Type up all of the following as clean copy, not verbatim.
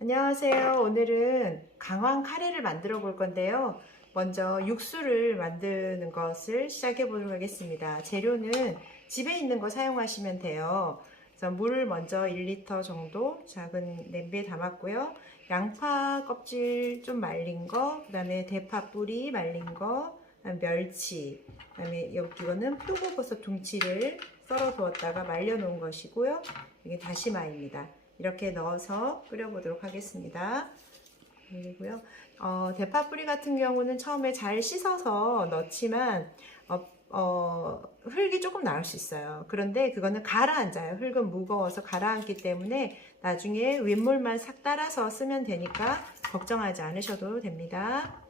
안녕하세요. 오늘은 강황 카레를 만들어 볼 건데요. 먼저 육수를 만드는 것을 시작해 보도록 하겠습니다. 재료는 집에 있는 거 사용하시면 돼요. 그래서 물 먼저 1리터 정도 작은 냄비에 담았고요. 양파 껍질 좀 말린 거, 그 다음에 대파 뿌리 말린 거, 그다음에 멸치, 그 다음에 이거는 표고버섯 둥치를 썰어 두었다가 말려 놓은 것이고요. 이게 다시마입니다. 이렇게 넣어서 끓여보도록 하겠습니다. 그리고요, 대파 뿌리 같은 경우는 처음에 잘 씻어서 넣지만 흙이 조금 나올 수 있어요. 그런데 그거는 가라앉아요. 흙은 무거워서 가라앉기 때문에 나중에 윗물만 싹 따라서 쓰면 되니까 걱정하지 않으셔도 됩니다.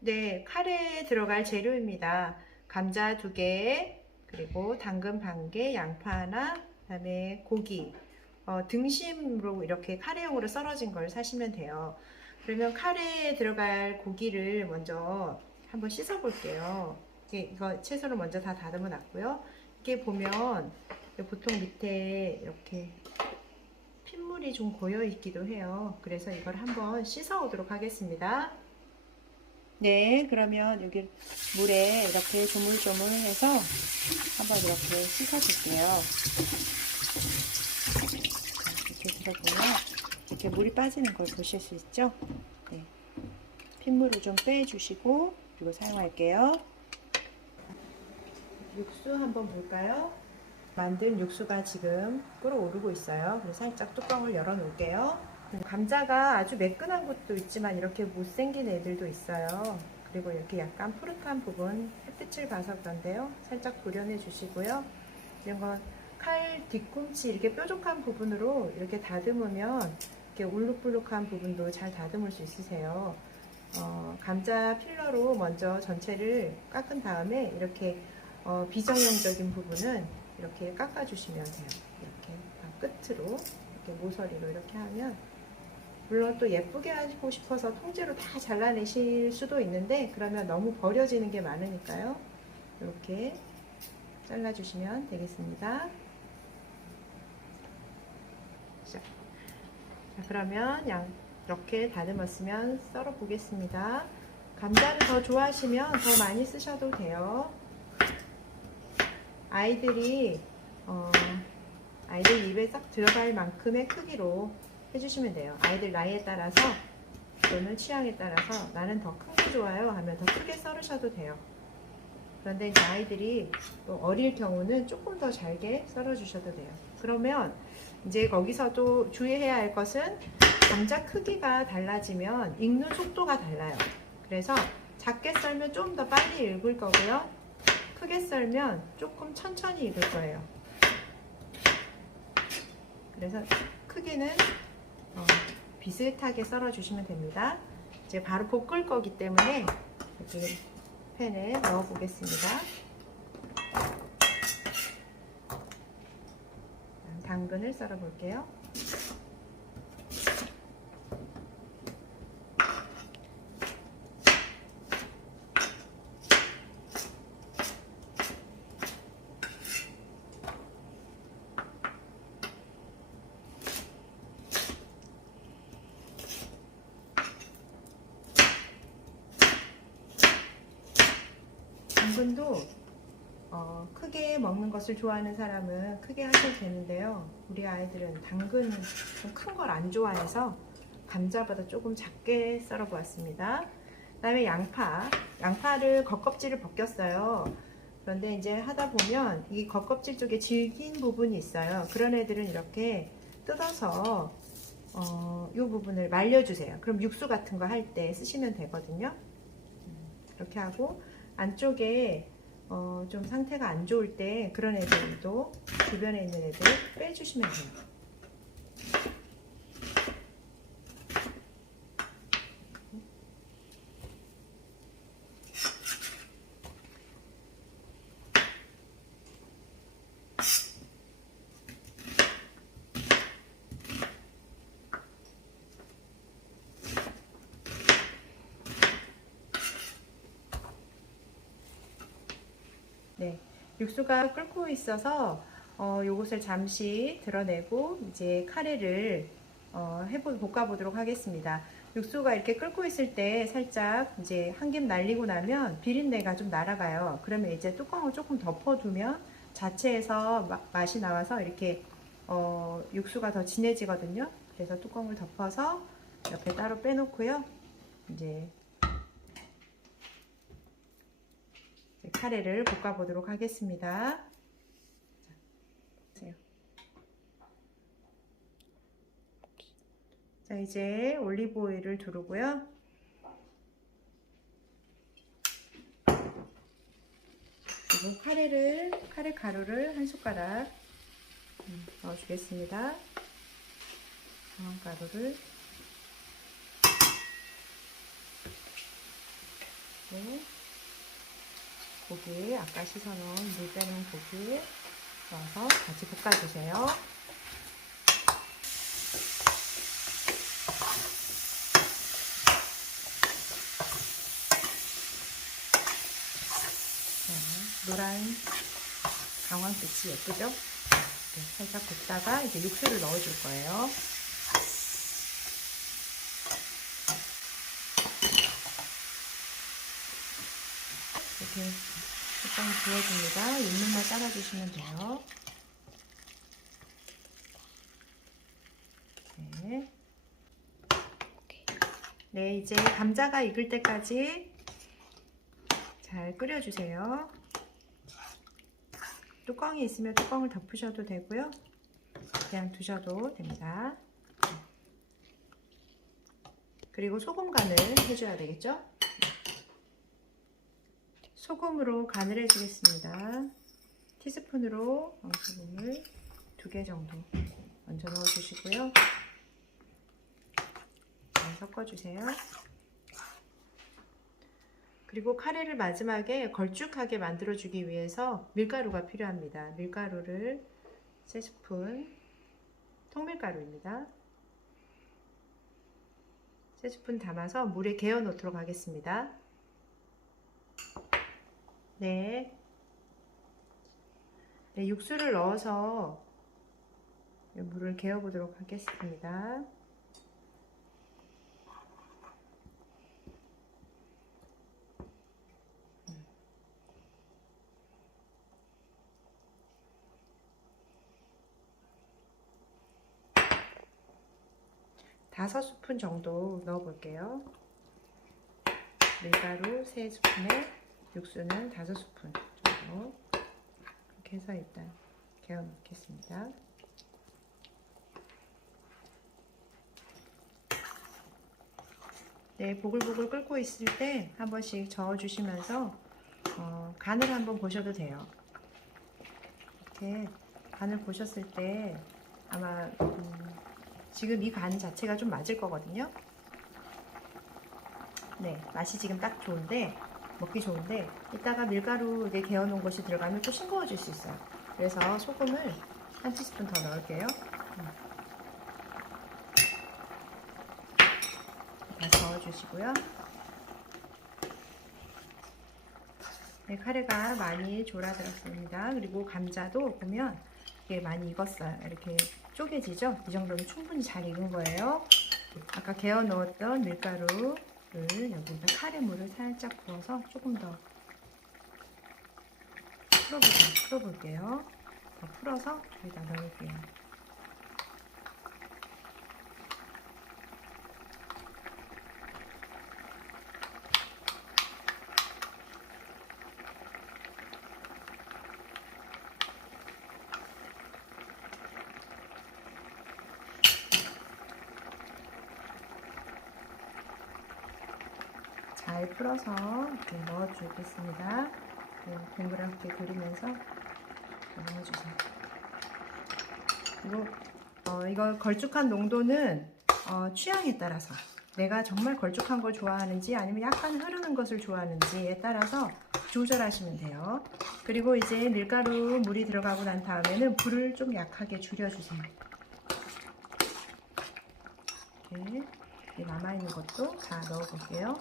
네, 카레에 들어갈 재료입니다. 감자 2개, 그리고 당근 반 개, 양파 하나, 그다음에 고기. 등심으로 이렇게 카레용으로 썰어진 걸 사시면 돼요. 그러면 카레에 들어갈 고기를 먼저 한번 씻어 볼게요. 이거 채소를 먼저 다 다듬어 놨고요. 이게 보면 보통 밑에 이렇게 핏물이 좀 고여 있기도 해요. 그래서 이걸 한번 씻어 오도록 하겠습니다. 네, 그러면 여기 물에 이렇게 조물조물해서 한번 이렇게 씻어줄게요. 이렇게 들어보면 이렇게 물이 빠지는 걸 보실 수 있죠? 네, 핏물을 좀 빼주시고 그리고 사용할게요. 육수 한번 볼까요? 만든 육수가 지금 끓어오르고 있어요. 그래서 살짝 뚜껑을 열어 놓을게요. 감자가 아주 매끈한 것도 있지만 이렇게 못생긴 애들도 있어요. 그리고 이렇게 약간 푸릇한 부분, 햇빛을 봐서 그런데요. 살짝 도려내 주시고요. 이런 건 칼 뒤꿈치 이렇게 뾰족한 부분으로 이렇게 다듬으면 이렇게 울룩불룩한 부분도 잘 다듬을 수 있으세요. 감자 필러로 먼저 전체를 깎은 다음에 이렇게 비정형적인 부분은 이렇게 깎아주시면 돼요. 이렇게 끝으로 이렇게 모서리로 이렇게 하면 물론 또 예쁘게 하고 싶어서 통째로 다 잘라내실 수도 있는데 그러면 너무 버려지는 게 많으니까요. 이렇게 잘라주시면 되겠습니다. 자, 그러면 이렇게 다듬었으면 썰어 보겠습니다. 감자를 더 좋아하시면 더 많이 쓰셔도 돼요. 아이들 입에 싹 들어갈 만큼의 크기로 해주시면 돼요. 아이들 나이에 따라서 또는 취향에 따라서 나는 더 큰 게 좋아요 하면 더 크게 썰으셔도 돼요. 그런데 이제 아이들이 또 어릴 경우는 조금 더 잘게 썰어 주셔도 돼요. 그러면 이제 거기서도 주의해야 할 것은 감자 크기가 달라지면 익는 속도가 달라요. 그래서 작게 썰면 좀 더 빨리 익을 거고요. 크게 썰면 조금 천천히 익을 거예요. 그래서 크기는 비슷하게 썰어 주시면 됩니다. 이제 바로 볶을 거기 때문에 여기 팬에 넣어 보겠습니다. 당근을 썰어 볼게요. 당근도 크게 먹는 것을 좋아하는 사람은 크게 하셔도 되는데요. 우리 아이들은 당근 좀 큰 걸 안 좋아해서 감자보다 조금 작게 썰어 보았습니다. 그 다음에 양파를 겉껍질을 벗겼어요. 그런데 이제 하다 보면 이 겉껍질 쪽에 질긴 부분이 있어요. 그런 애들은 이렇게 뜯어서 이 부분을 말려주세요. 그럼 육수 같은 거 할 때 쓰시면 되거든요. 이렇게 하고 안쪽에 좀 상태가 안 좋을 때 그런 애들도 주변에 있는 애들 빼주시면 돼요. 네, 육수가 끓고 있어서 요것을 잠시 드러내고 이제 카레를 볶아보도록 하겠습니다. 육수가 이렇게 끓고 있을 때 살짝 이제 한 김 날리고 나면 비린내가 좀 날아가요. 그러면 이제 뚜껑을 조금 덮어두면 자체에서 맛이 나와서 이렇게 육수가 더 진해지거든요. 그래서 뚜껑을 덮어서 옆에 따로 빼놓고요. 이제 카레를 볶아보도록 하겠습니다. 자, 이제 올리브 오일을 두르고요. 그리고 카레 가루를 한 숟가락 넣어주겠습니다. 가루를 고기, 아까 씻어놓은 물 빼는 고기 넣어서 같이 볶아주세요. 노란 강황빛이 예쁘죠? 네, 살짝 볶다가 이제 육수를 넣어줄 거예요. 이렇게 뚜껑 부어줍니다. 육물만 따라주시면 돼요. 네. 네, 이제 감자가 익을 때까지 잘 끓여주세요. 뚜껑이 있으면 뚜껑을 덮으셔도 되고요. 그냥 두셔도 됩니다. 그리고 소금 간을 해줘야 되겠죠? 소금으로 간을 해주겠습니다. 티스푼으로 소금을 2개 정도 얹어 넣어주시고요. 잘 섞어주세요. 그리고 카레를 마지막에 걸쭉하게 만들어주기 위해서 밀가루가 필요합니다. 밀가루를 3스푼, 통밀가루입니다. 3스푼 담아서 물에 개어 놓도록 하겠습니다. 네, 육수를 넣어서 물을 개어 보도록 하겠습니다. 다섯 스푼 정도 넣어 볼게요. 밀가루 3스푼에 육수는 5스푼 정도 이렇게 해서 일단 개어 놓겠습니다. 네, 보글보글 끓고 있을 때 한 번씩 저어 주시면서 간을 한번 보셔도 돼요. 이렇게 간을 보셨을 때 아마 지금 이 간 자체가 좀 맞을 거거든요. 네, 맛이 지금 딱 좋은데, 먹기 좋은데, 이따가 밀가루 이제 개어 놓은 것이 들어가면 또 싱거워질 수 있어요. 그래서 소금을 한 티스푼 더 넣을게요. 다 저어주시고요. 네, 카레가 많이 졸아들었습니다. 그리고 감자도 보면 이게 많이 익었어요. 이렇게 쪼개지죠? 이 정도면 충분히 잘 익은 거예요. 아까 개어 넣었던 밀가루를 여기다 카레물을 살짝 부어서 조금 더 풀어볼게요. 더 풀어서 여기다 넣을게요. 잘 풀어서 이렇게 넣어주겠습니다. 동그랗게 그리면서 넣어주세요. 그리고 이거 걸쭉한 농도는 취향에 따라서 내가 정말 걸쭉한 걸 좋아하는지 아니면 약간 흐르는 것을 좋아하는지에 따라서 조절하시면 돼요. 그리고 이제 밀가루 물이 들어가고 난 다음에는 불을 좀 약하게 줄여주세요. 이렇게 남아있는 것도 다 넣어볼게요.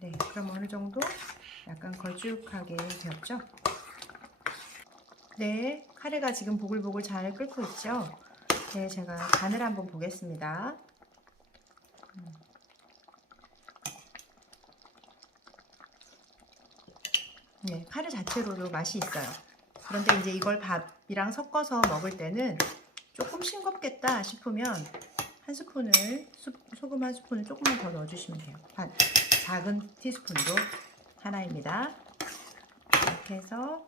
네, 그럼 어느 정도 약간 걸쭉하게 되었죠? 네, 카레가 지금 보글보글 잘 끓고 있죠? 네, 제가 간을 한번 보겠습니다. 네, 카레 자체로도 맛이 있어요. 그런데 이제 이걸 밥이랑 섞어서 먹을 때는 조금 싱겁겠다 싶으면 한 스푼을, 소금 한 스푼을 조금만 더 넣어주시면 돼요. 작은 티스푼으로 하나입니다. 이렇게 해서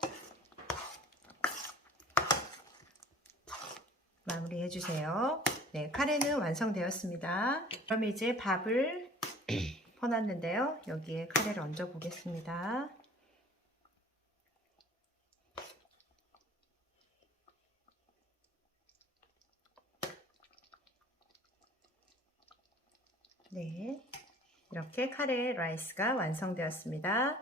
마무리 해주세요. 네, 카레는 완성되었습니다. 그럼 이제 밥을 퍼놨는데요. 여기에 카레를 얹어 보겠습니다. 네, 이렇게 카레 라이스가 완성되었습니다.